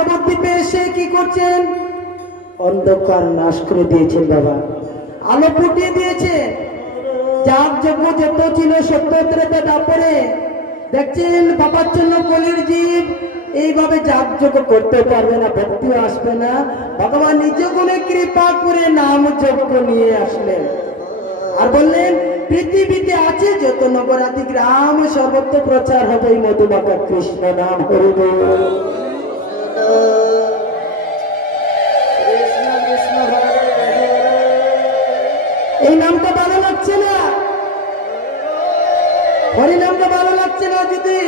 নবদ্বীপে এসে কি করছেন? অন্ধকার নাশ করে দিয়েছেন বাবা, আলো ফুটিয়ে দিয়েছে। যার যজ্ঞ যত ছিল সত্য ত্রেতা দাপরে দেখছেন বাবার জন্য কলির জীব এইভাবে যাগ যজ্ঞ করতে পারবে না, ভক্তিও আসবে না। ভগবান নিজ গুণে কৃপা করে নাম যজ্ঞ নিয়ে আসলেন আর বললেন পৃথিবীতে আছে যত নগরাদি গ্রাম সর্বত্র প্রচার হবে এই মধুমাখা কৃষ্ণ নাম। হরি বল। এই নামটা ভালো লাগছে না, হরিনামটা ভালো লাগছে না। যদি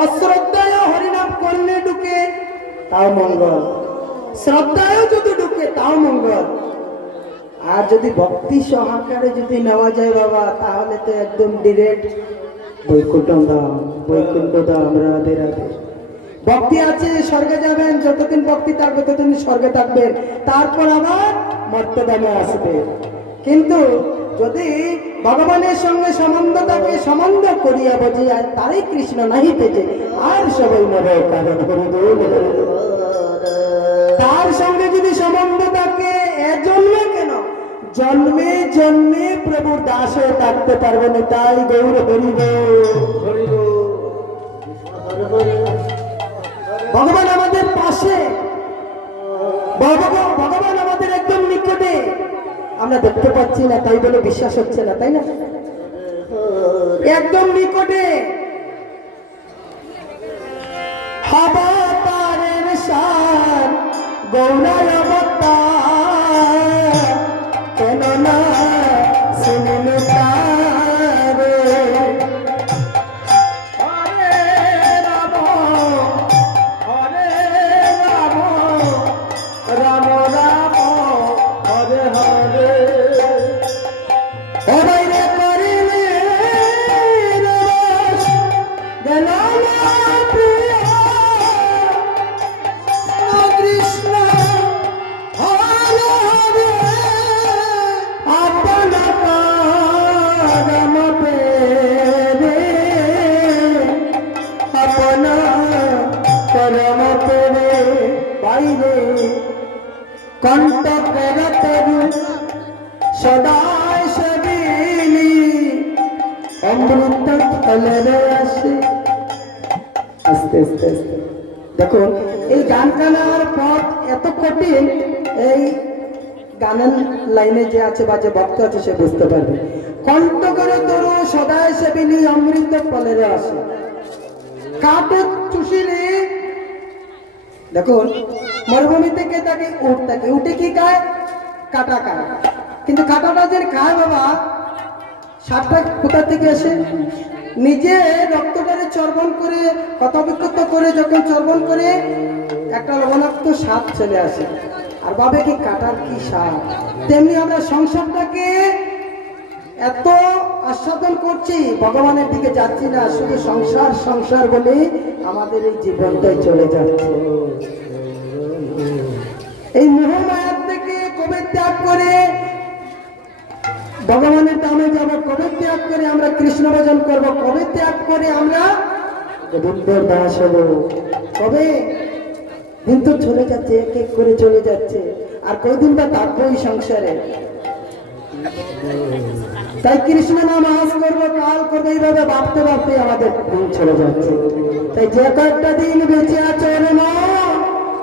অশ্রদ্ধায় হরিনাম করলে ঢুকে তাও মঙ্গল, শ্রদ্ধায় যদি ঢুকে তাও মঙ্গল। আর যদি ভক্তি সহকারে যদি নেওয়া যায় বাবা, তাহলে তো একদম ডিরেক্ট বৈকুণ্ঠ ধাম, বৈকুণ্ঠ ধাম। রাধে রাধে। ভক্তি আছে স্বর্গে যাবেন, যতদিন ভক্তি থাকবে ততদিন স্বর্গে থাকবেন, তারপর আবার মর্তধামে আসবে। কিন্তু যদি ভগবানের সঙ্গে সম্বন্ধ থাকে, সম্বন্ধ করিয়া বজিয়া তারই কৃষ্ণ নাহি পেতে আর সবাই মরে কারণ তার সঙ্গে যদি সম্বন্ধ থাকে এ জন্মে কেন জন্মে জন্মে প্রভুর দাস হয়ে থাকতে পারবে না। তাই গৌর হরিব। ভগবান আমাদের পাশে, ভগবান আমাদের একদম নিকটে, আমরা দেখতে পাচ্ছি না তাই বলে বিশ্বাস হচ্ছে না, তাই না? একদম নিকটে। অবতারের সার গৌরায় অবতার কেন না শুনিল তারে। হরে রাম হরে রাম রাম রাম হরে হরে। বাইরে করিলে গেল কৃষ্ণ হরে হরে আপন পরম পেরে, আপন পরম পেরে বাইরে কণ্ঠকের তরু সদাই সবিনী অমৃত ফলের আসে। আস্তে আস্তে আস্তে দেখুন এই গান গানার পথ এত কঠিন, এই গানের লাইনে যে আছে বা যে ভক্ত আছে সে বুঝতে পারবে। কণ্ঠ করে তরু সদাই সেবিনী অমৃত ফলের আসে। কাটে চুষিলে দেখুন মরুভূমি থেকে তাকে উঠ থাকে, উঠে কি খায়? কাটা খায়। কিন্তু কাটাটা যে খায় বাবা, সাপটা কোথা থেকে আসে? নিজে রক্তটারে চর্বণ করে ক্ষতবিক্ষত করে যখন চর্বণ করে একটা লবণাক্ত স্বাদ চলে আসে। আর ভাবে কি কাটার কি স্বাদ। তেমনি আমরা সংসারটাকে এত আস্বাদন করছি, ভগবানের দিকে যাচ্ছি না, শুধু সংসার সংসার বলে আমাদের এই জীবনটাই চলে যাচ্ছে। এই মোহমায়ার থেকে কবে ত্যাগ করে ভগবানের ধামে যাব, কবে ত্যাগ করে আমরা কৃষ্ণ ভজন করব, কবে ত্যাগ করে আমরা গোবিন্দের দাস হব, কবে? দিন তো চলে যাচ্ছে, এক এক করে চলে যাচ্ছে। আর কয়দিন বা থাকবো এই সংসারে। তাই কৃষ্ণ নাম আজ করবো কাল করবো এইভাবে ভাবতে ভাবতে আমাদের দিন চলে যাচ্ছে। তাই যে কয়েকটা দিন বেঁচে আছে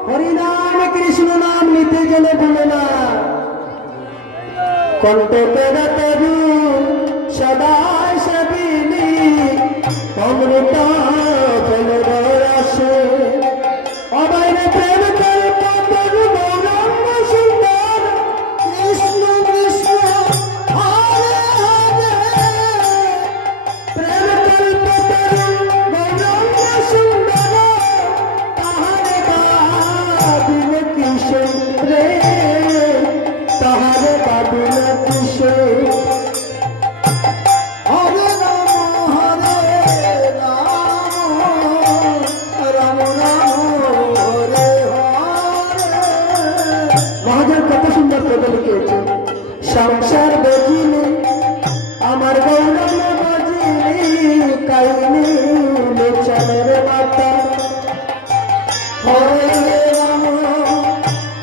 হরিনাম কৃষ্ণ নাম নিতে গেলে বলে না কণ্ঠকের তরু সদাই সেবিনী অমৃত ফলের আসে। অবাইরে প্রেম কল্প তরু গৌরাঙ্গ সুন্দর কৃষ্ণ কৃষ্ণ হরে হরে। প্রেম কল্প তরু গৌরাঙ্গ সুন্দর তাহারে বাবিল কিশোর রে, তাহারে বাবিল কিশোর। হরে রাম রাম রাম হরে হরে। মহাজন কত সুন্দর কথা লিখেছে। সংসার বেজিলে আমার গৌরব বাজিলে কাইনে চলের মাতা হরে রাম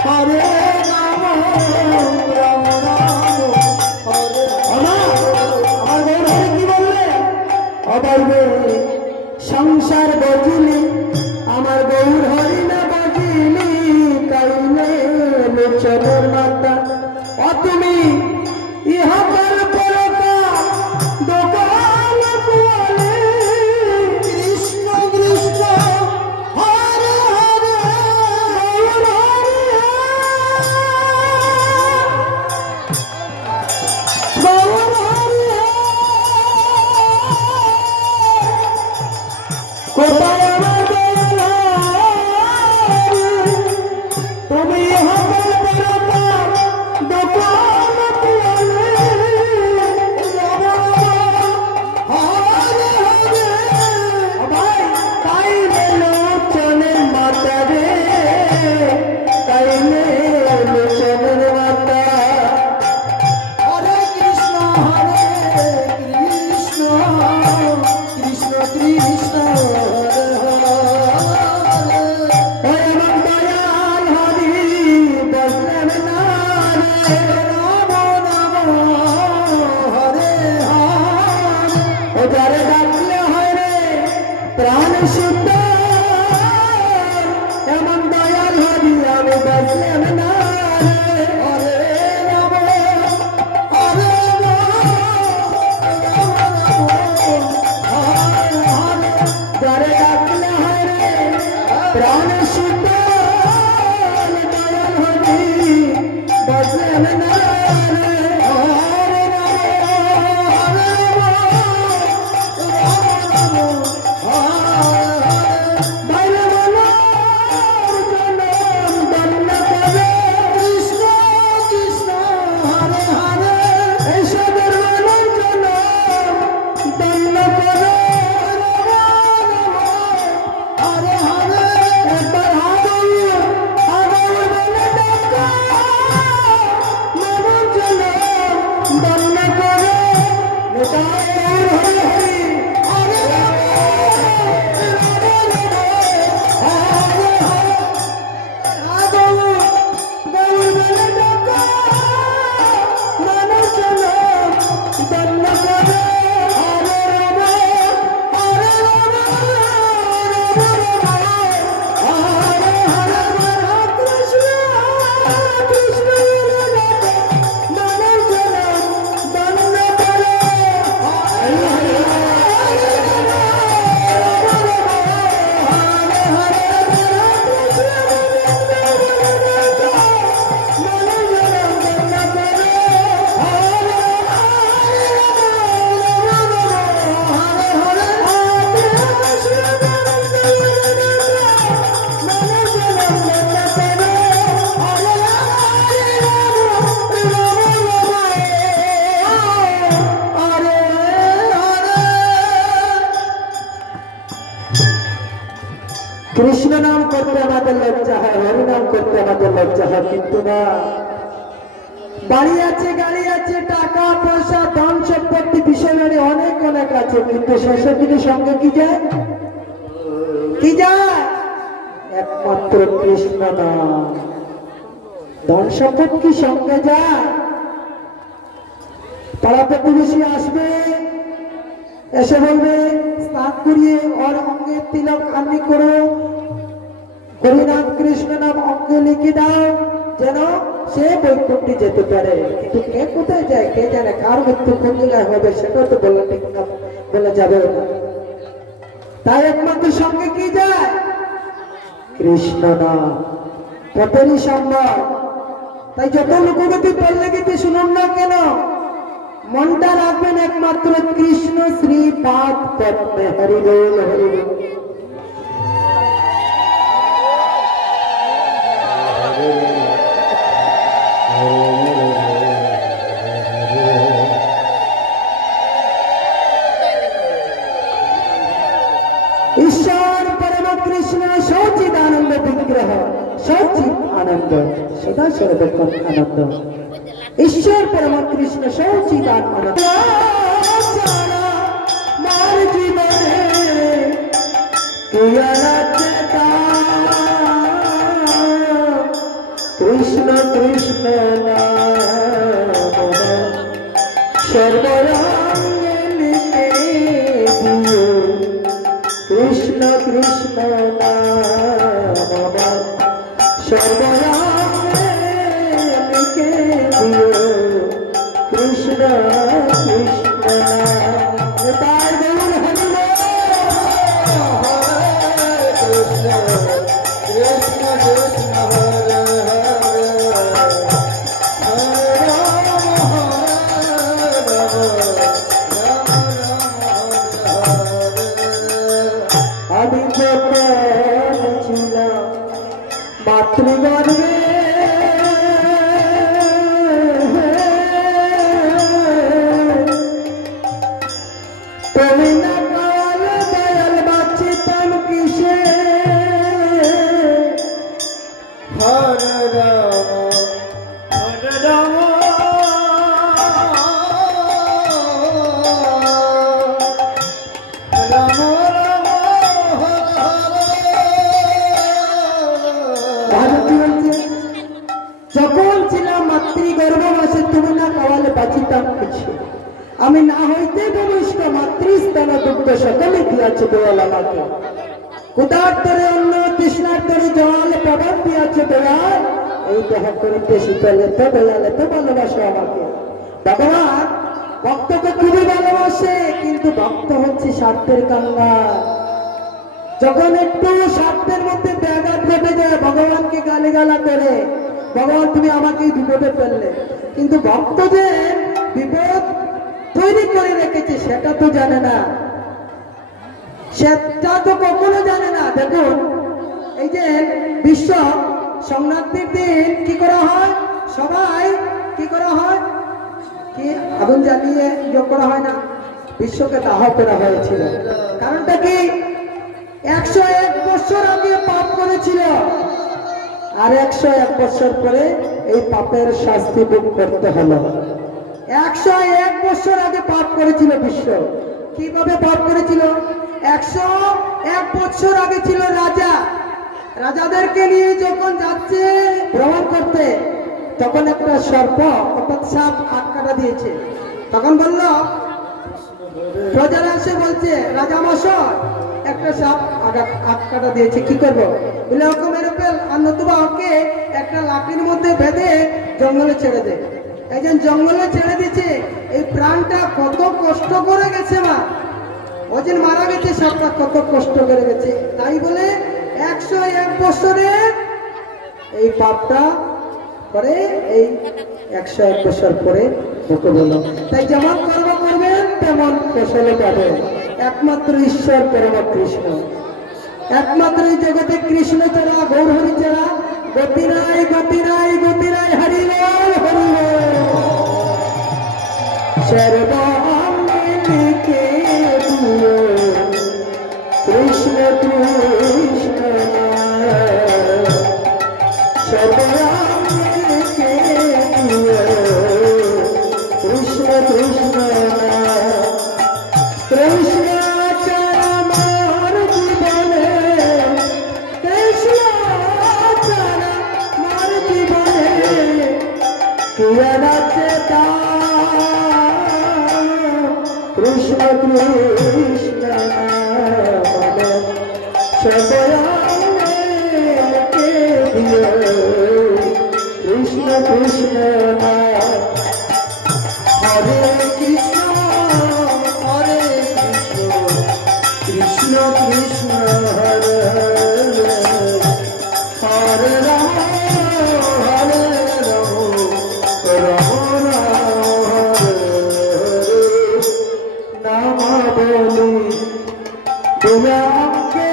হরে রাম রাম রাম হরে আমার গৌর হরি কি বললে অবাইবে সংসার বজিলি আমার গৌর হরি না বাজিলি কাইলে লোচনের মাতা ও তুমি ইহা পর পরতা দোকান কুয়ালে কৃষ্ণ কৃষ্ণ হরে হরে গৌর হরি গৌর হরি কোথায় আমার তুমি হবে বেরোতা দোকান কুয়ালে হরে হরে ভাই কাইলে লোচনের মাতা রে কাইলে লোচনের মাতা হরে কৃষ্ণ কৃষ্ণ কৃষ্ণ কৃষ্ণ হরে হরে আমার দয়াল হরি বললেন না রে রাম রাম হরে হরে ও যারে ডাকলে হয় রে প্রাণ শুদ্ধ এমন দয়াল হরি আমি বললেন না রে হরে রাম হরে যারে ডাকলে হয় রে প্রাণ শুদ্ধ দয়াল হরি বললেন না রে হরে রাম বাইরে বলার জনম দণ্ড করে কৃষ্ণ কৃষ্ণ হরে হরে এসবের বলার জনম দণ্ড করে হরে হরে একবার আগল বলে ডাকা মানব জনম দণ্ড করে নিতাই হরি হরি হরে রাম হরে হরে আগল বলে ডাকা মানব জনম দণ্ড করে হরে রাম হরে রাম হরে হরে কৃষ্ণ কৃষ্ণ মানব জনম দণ্ড করে হরে কৃষ্ণ নাম করতে আমাদের লজ্জা হয় হরি নাম করতে আমাদের লজ্জা হয় কিন্তু না বাড়ি আছে গাড়ি আছে টাকা পয়সা ধন সম্পত্তি বিষয় বাড়ি অনেক অনেক আছে কিন্তু শেষের দিনে সঙ্গে কি যায় কি যায় একমাত্র কৃষ্ণ নাম ধন সম্পত্তি সঙ্গে যায় পাড়া প্রতিবেশী আসবে এসে বলবে স্নান করিয়ে ওর অঙ্গে তিলক আমি করো হরিনাম কৃষ্ণ নাম অঙ্গে লিখে দাও যেন সে বৈকুণ্ঠে যেতে পারে কিন্তু কে কোথায় যায় কে জানে কার মৃত্যু কোন জায়গায় হবে সেটা তো বলা ঠিক না বলা যাবে না তাই একমাত্র সঙ্গে কি যায় কৃষ্ণ নাম পথেরই সম্ভব তাই যত লোকগীতি পড়লে গীতি শুনুন না কেন মনটা রাখবেন একমাত্র কৃষ্ণ শ্রীপাদ পদ্মে হরি বল হরি বল ঈশ্বর পরম কৃষ্ণ সচিদানন্দ বিগ্রহ সচিত আনন্দ সদা সর্বক্ষণ আনন্দ ঈশ্বর পরম কৃষ্ণ সচিদান আনন্দ মার জীবনে কৃষ্ণ কৃষ্ণ নাম সর্বরঙ্গে লিখে দিও কৃষ্ণ কৃষ্ণ নাম সর্বরঙ্গে লিখে দিও কৃষ্ণ কৃষ্ণ নাম এবার বলুন হরি কৃষ্ণ কৃষ্ণ কৃষ্ণ হরে আমি যখন ছিলাম মাতৃগর্ভে তুমি না কালে দয়াল বাঁচিতাম কিসে হরে রাম হরে রাম রাম রাম ভারতী বলছে যখন ছিলাম মাতৃগর্ভবাসে তুমি না কাওয়ালে বাঁচিতাম কিছু আমি না হইতে ভূমিষ্ঠ মাতৃস্থান দুগ্ধ সকলে দিয়াছে দয়াল আমাকে ক্ষুধার্তরে অন্য তৃষ্ণার্তরে জল প্রভাব দিয়াছে দয়াল এই দেহ করিতে শীতলে তো দয়াল এত ভালোবাসো আমাকে ভগবান ভক্তকে খুবই ভালোবাসে কিন্তু ভক্ত হচ্ছে স্বার্থের কাঙ্গাল যখন একটু স্বার্থের মধ্যে ব্যাঘাত ঘটে যায় ভগবানকে গালিগালা করে ভগবান তুমি আমাকে বিপদে ফেললে কিন্তু ভক্ত যে বিপদ তৈরি করে রেখেছে সেটা তো জানে না সেটা তো কখনো জানে না দেখুন এই যে বিশ্ব সংক্রান্তির দিন কি করা হয় সবাই কি করা হয় কি আগুন জ্বালিয়ে যোগ করা হয় না বিশ্বকে দাহ করা হয়েছিল কারণটা কি 101 বছর আগে পাপ করেছিল আর 101 বছর পরে এই পাপের শাস্তি ভোগ করতে হলো 101 বছর আগে পাপ করেছিল বিশ্ব কিভাবে পাপ করেছিল 101 বছর আগে ছিল রাজা রাজাদেরকে নিয়ে যখন যাচ্ছে ভ্রমণ করতে তখন একটা সর্প অর্থাৎ সাপ আটকাটা দিয়েছে তখন বলল প্রজারা এসে বলছে রাজা মশাই একটা সাপ আটকাটা দিয়েছে কি করবো বলে ওকে মেরে ফেল আর নতুবা ওকে একটা লাঠির মধ্যে বেঁধে জঙ্গলে ছেড়ে দে একজন জঙ্গলে ছেড়ে দিচ্ছে এই প্রাণটা কত কষ্ট করে গেছে মা ও যে মারা গেছে সাপটা কত কষ্ট করে গেছে তাই বলে 101 বছরে এই পাপটা করে এই 101 বছর পরে ভোগ হলো তাই যেমন কর্ম করবেন তেমন ফসলে পাবেন একমাত্র ঈশ্বর পরম কৃষ্ণ একমাত্র এই জগতে কৃষ্ণ ছাড়া গৌর হরি ছাড়া গতি নাই গতি নাই গতি নাই হরি বল হরি বল সর্বাঙ্গে দিও কৃষ্ণ কৃষ্ণ সর্বাঙ্গে দিও কৃষ্ণ কৃষ্ণ কৃষ্ণ আমার জীবনে কৃষ্ণ আমার জীবনে চেতা কৃষ্ণ কৃষ্ণ সর্বকে দিও কৃষ্ণ কৃষ্ণ হরে কৃষ্ণ হরে কৃষ্ণ কৃষ্ণ কৃষ্ণ হরে হরে রাম হরে রাম রাম রাম হরে নাম বলি দুলাকে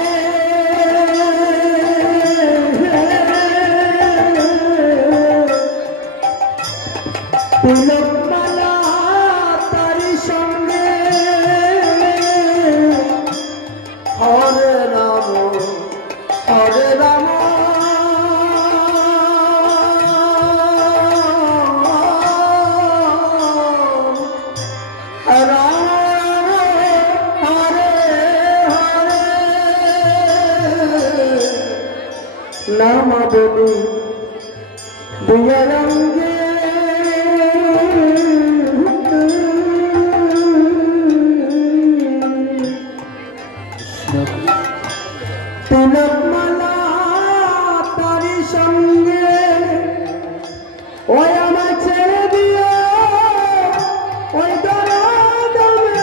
তিলকমালা তারি সঙ্গে হরে রাম হরে রাম রাম হরে হরে নাম বলি প্রিয় রঙ্গে তিলকমালা তারি সঙ্গে ওই আমার ছেড়ে দিও ওই দরাদমে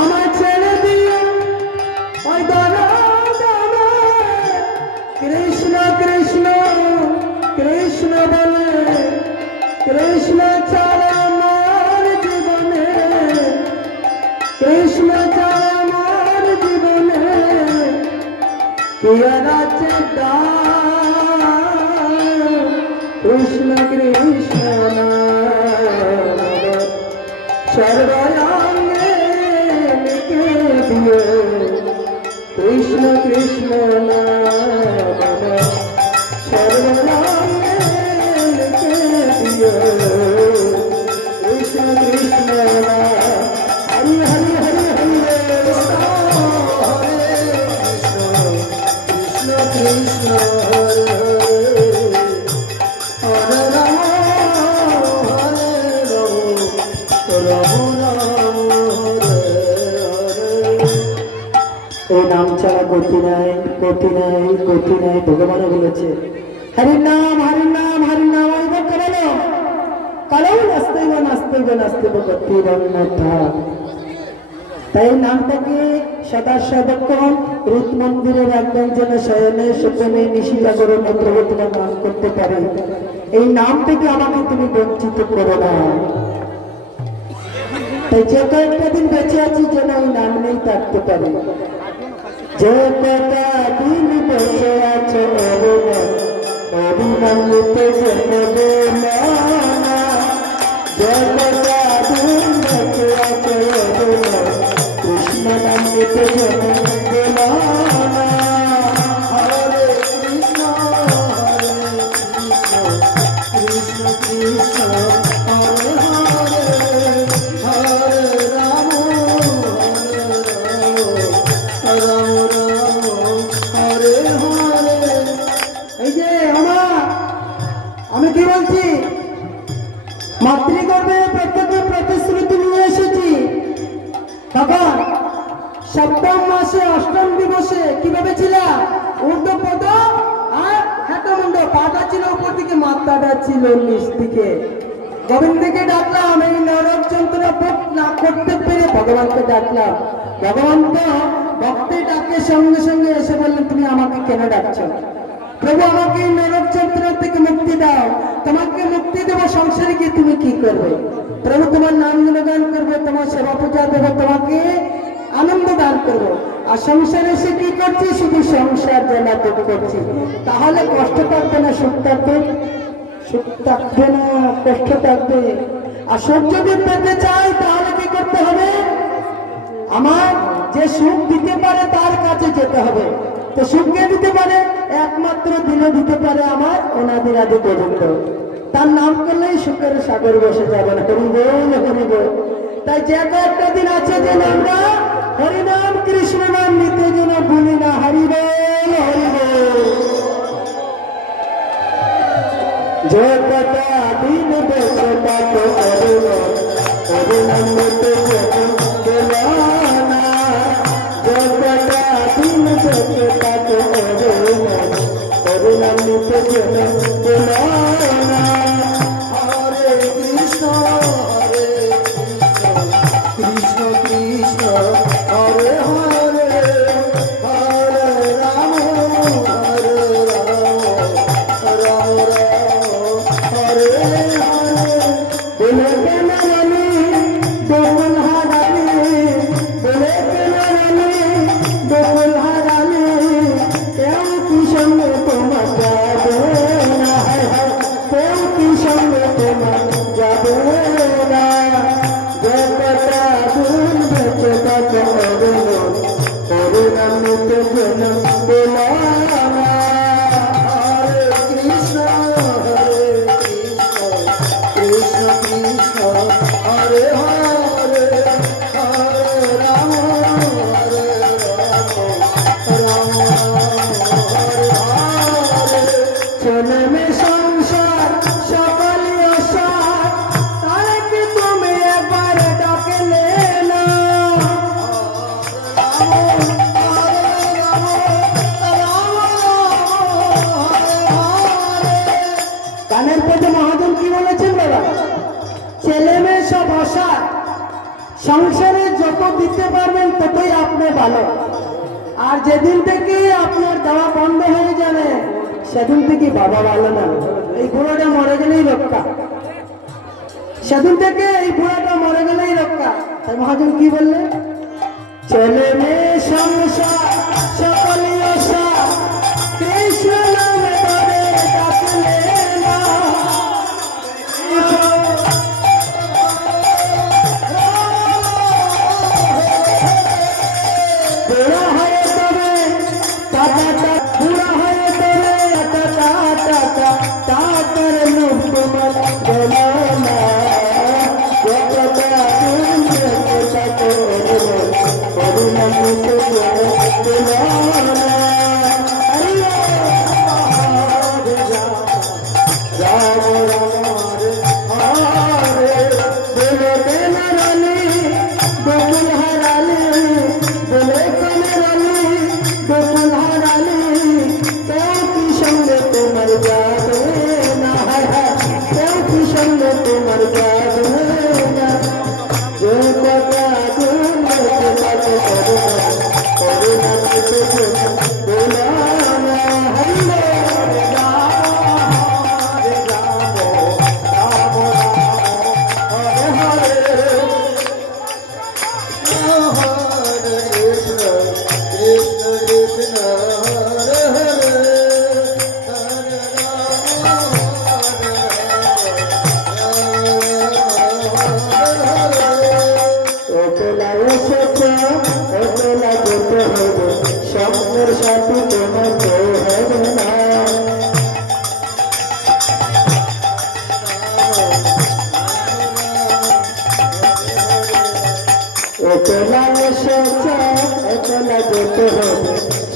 আমার ছেড়ে দিও ওই দরাদমে কৃষ্ণ কৃষ্ণ কৃষ্ণ বলে কৃষ্ণ ছাড়া আমার জীবনে কৃষ্ণ ছাড়া আমার জীবনে কৃষ্ণ কৃষ্ণ সর্বঙ্গে লিখে দিও কৃষ্ণ কৃষ্ণ সর্বঙ্গে লিখে দিও কৃষ্ণ কৃষ্ণ হরি হরি হরি হরি কৃষ্ণ হরে রাম হরে রাম রাম হরে হরে। ও নাম ছাড়া গতি নাই গতি নাই গতি নাই ভগবানও বলেছে হরি নাম হরি নাম হরি নাম করলো কালো নাস্তেব নাস্তেব নাস্তেব গতিরন্নতা। তাই নামটাকে সদা সর্বক্ষণ রূপ মন্দিরে রাখবেন যেন শয়নে স্বপনে নিশিজাগরণ অগ্রগতির নাম করতে পারে। এই নাম থেকে আমাকে তুমি বঞ্চিত করো না। তাই যে কয়েকটা দিন বেঁচে আছি যেন ওই নাম নেই থাকতে পারে। যে কটা দিন বেঁচে আছো অভিমানিতে জন্মবে না। যে কটা দিন বেঁচে আছো কৃষ্ণ নাম নিতে জন্মবে না। হরে কৃষ্ণ কৃষ্ণ কৃষ্ণ হরে হরে হরে রাম রাম রাম হরে হরে। এই যে আমি কি বলছি মাতৃগর্ভে প্রত্যেকে প্রতিশ্রুতি নিয়ে এসেছি। তখন সপ্তম মাসে অষ্টম দিবসে কিভাবে ছিল ঊর্ধ্বপদ আর হেঁটমুন্ড পাটা ছিল উপর দিকে মাথাটা ছিল নিচ দিকে। গোবিন্দকে ডাকলাম এই নরক যন্ত্রণা ভোগ না করতে পেরে ভগবানকে ডাকলাম। ভগবান তো ভক্তের ডাকে সঙ্গে সঙ্গে এসে বললেন তুমি আমাকে কেন ডাকছো? প্রভু আমাকে এই নরক যন্ত্রণা থেকে মুক্তি দাও। তোমাকে মুক্তি দেবো, সংসারে গিয়ে তুমি কি করবে? প্রভু তোমার নাম গুণগান করবে, তোমার সেবা পূজা দেবো, তোমাকে আনন্দ দান করবো। আর সংসারে এসে কি করছি? শুধু সংসার জ্বালা দুঃখ করছি। তাহলে কষ্ট থাকবে না সুখ থাকবে? সুখ থাকবে না, কষ্ট থাকবে। আর সুখ যদি পেতে চাই তাহলে কি করতে হবে? আমার যে সুখ দিতে পারে তার কাছে যেতে হবে। তো সুখ কে দিতে পারে? একমাত্র দিনে দিতে পারে আমার অনাদির আদি পর্যন্ত। তার নাম করলেই সুখের সাগর বসে যাবে না। হরি বল হরি বল। তাই যে কয়েকটা দিন আছে যেন আমরা হরিনাম কৃষ্ণ নাম নিতে যেন ভুলি না। হরি বল হরি বল। যে কটা দিন বেঁচে থাকো হরিনাম নিতে যেন ভুলো না। যে কটা দিন বেঁচে থাকো হরিনাম নিতে যেন ভুলো না। হরে কৃষ্ণ হরে কৃষ্ণ কৃষ্ণ হরে হরে হরে রাম হরে রাম রাম রাম হরে হরে। বলে কেন রানী গোকুল হারানি, বলে কেন রানী গোকুল হারানি, কেউ কি সঙ্গে তোমার যাবে না? কেউ কি সঙ্গে তোমার যাবে না? যে কটা দিন বেঁচে থাকো ভালো। আর যেদিন থেকে আপনার দেওয়া বন্ধ হয়ে যাবে সেদিন থেকে বাবা ভালো না। এই বুড়োটা মরে গেলেই রক্ষা, সেদিন থেকে এই বুড়াটা মরে গেলেই রক্ষা। তাই মহাজন কি বললেন? চলে মেয়ে সংসার সকলি আশা, কৃষ্ণ নামে তবে ডাকলে না। বুড়া হয়ে তবে টাকা, বুড়া হয়ে তবে টাকা টাকা টাকার মুখ তোমার গেল না।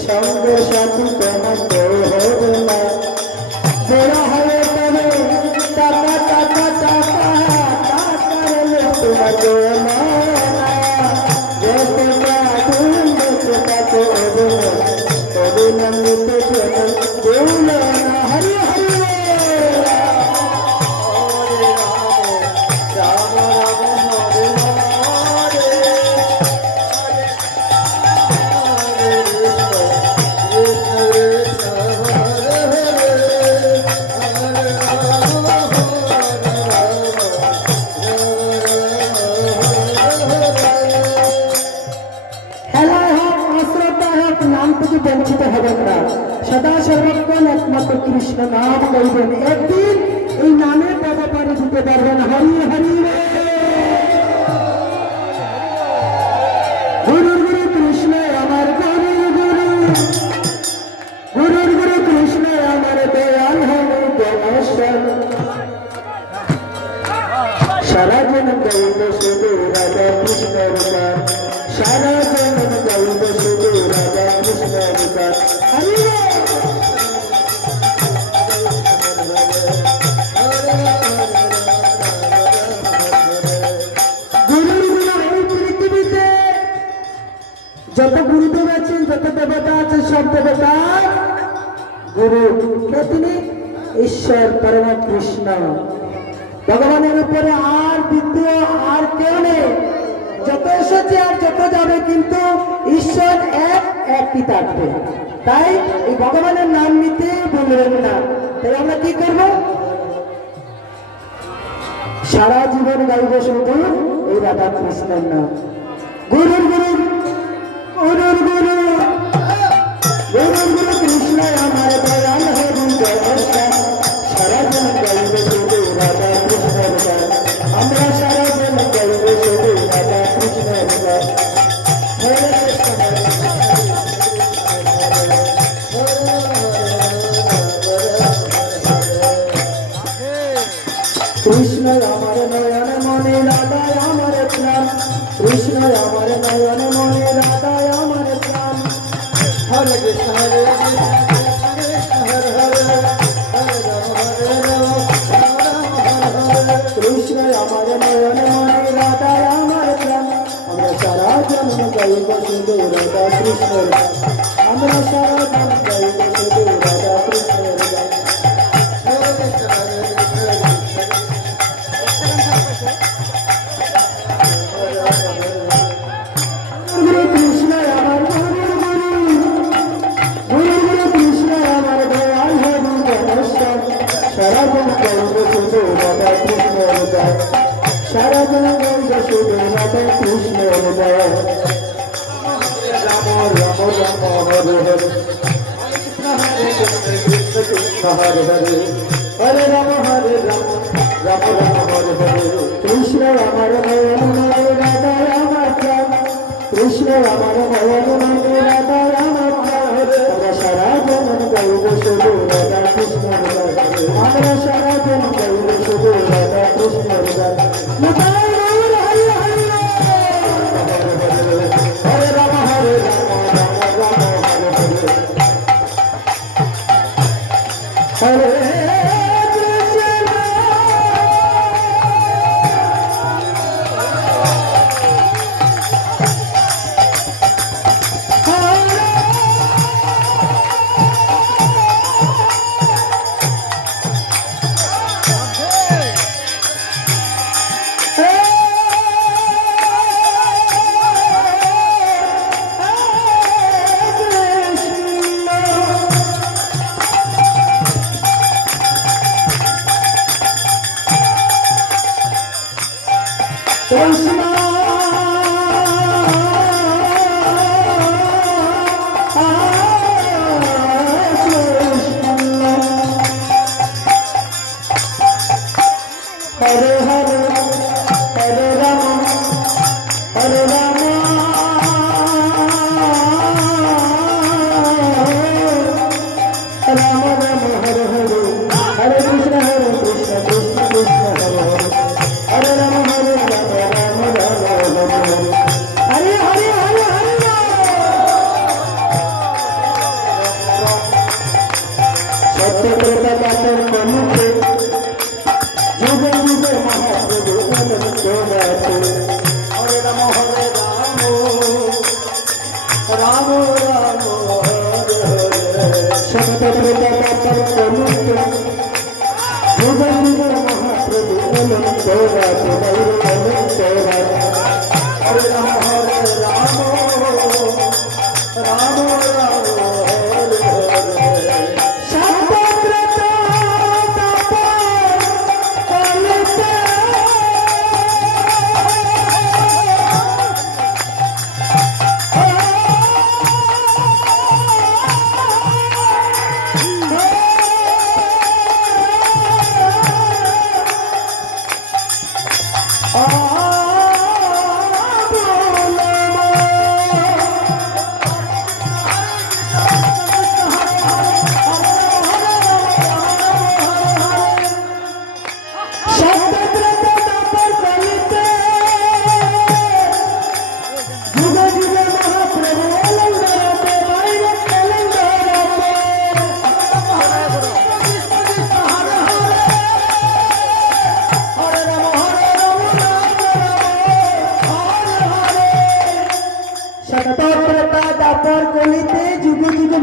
সঙ্গে সাথী তোমার হবে না। বড় হয়ে তবে টাকা টাকা টাকা টাকার লোক তোমার না। যতটা তুমি তাকে অভিনন্দিত দেউল না। হরি হরি বঞ্চিত হবেন না। সদা সর্বক্ষণ একমাত্র কৃষ্ণ নাম গাইবেন। একদিন এই নামে পদ পারে দিতে পারবেন। হরি হরি গুরুর গুরু কৃষ্ণ আমার গুরুর গুরু, গুরুর গুরু কৃষ্ণ আমার দয়াল হরি দয়াল। সারা জন্ম গাইব শুধু রাধা কৃষ্ণের গান, সারা জন্ম গাইব শুধু রাধা কৃষ্ণের গান। গুরুর গুরু এই পৃথিবীতে যত গুরুদেব আছেন, যত দেবতা আছে, সব দেবতা গুরু। কে তিনি? ঈশ্বর পরম কৃষ্ণ। ভগবানের উপরে আর দ্বিতীয় আর কেউ নেই। যত এসেছে আর যত যাবে, কিন্তু ঈশ্বর এক, একই থাকবে। তাই এই ভগবানের নাম নিতে বলবেন না। তাই আমরা কি করব? সারা জীবন গাইব শুধু এই রাধা কৃষ্ণের নাম। গুরুর গুরু, গুরুর গুরু, গুরুর গুরু কৃষ্ণ আমার দয়াল হরি দয়াল। সারা জীবন গাইব শুধু রাধা কৃষ্ণের গান। আমরা সারা জীবন গাইব শুধু রাধা কৃষ্ণের গান। কৃষ্ণ আমার নয়ন মনে, রাধা আমার প্রাণ। কৃষ্ণ আমার নয়ন মনে, রাধা আমার প্রাণ। হরে কৃষ্ণ হরে কৃষ্ণ হরে হরে কৃষ্ণ আমার নয়ন মনে, রাধা আমার প্রাণ। আমরা সারা জন্ম গাইব শুধু রাধা কৃষ্ণের গান। আমরা সারা জন্ম গাইব শুধু রাধা কৃষ্ণের গান। হরে কৃষ্ণ হরে কৃষ্ণ কৃষ্ণ আমার Hare Hare Hare Hare Hare Rama Hare Rama Rama Rama Hare Hare Krishna Rama Rama Rama Radha Rama Rama Krishna Rama Rama Rama Radha Rama Hare Hare Shara Jaman Gauru Shuru Radha Krishna Hare Hare Shara Jaman Gauru Shuru Radha Krishna Hare Hare Hare Rama Hare Rama Rama Rama Hare Hare Hare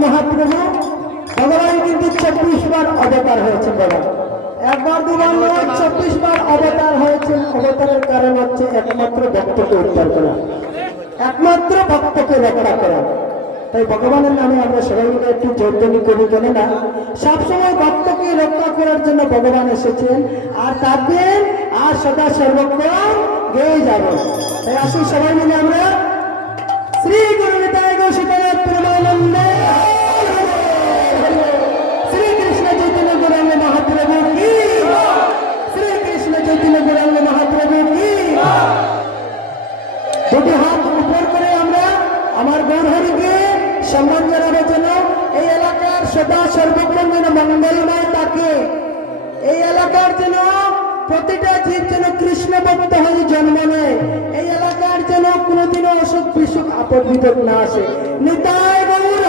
Mahaprabhu ভগবান কিন্তু 24 বার অবতার হয়েছে বলা, একবার দুবার নয় 24 বার অবতার হয়েছে। অবতারের কারণ হচ্ছে একমাত্র ভক্তকে উদ্ধার করা, একমাত্র ভক্তকে রক্ষা করা। তাই ভগবানের নামে আমরা সবাই মিলে একটু জোরদানি করি, কেন না সবসময় ভক্তকে রক্ষা করার জন্য ভগবান এসেছেন, আর থাকবেন, আর সদা সর্বক্ষণ গেয়ে যাবেন। তাই আসুন সবাই মিলে আমরা শ্রী গুরু নিতাই গৌর সীতানাথ প্রেমানন্দে শ্রীকৃষ্ণ চৈতন্য গৌরাঙ্গ মহাপ্রভু কি, শ্রীকৃষ্ণ চৈতন্য গৌরাঙ্গ মহাপ্রভু কি। দুটি হাত উপর করে আমরা আমার গৌরহরিকে সম্মান জানাবার জন্য, এই এলাকার সদা সর্বক্ষণ যেন মঙ্গলময় থাকে, এই এলাকার যেন প্রতিটা জীব যেন কৃষ্ণ ভক্ত হয়ে জন্ম নেয়, এই এলাকার যেন কোনোদিনও অসুখ বিসুখ আপদ বিপদ না আসে। নিতাই গৌর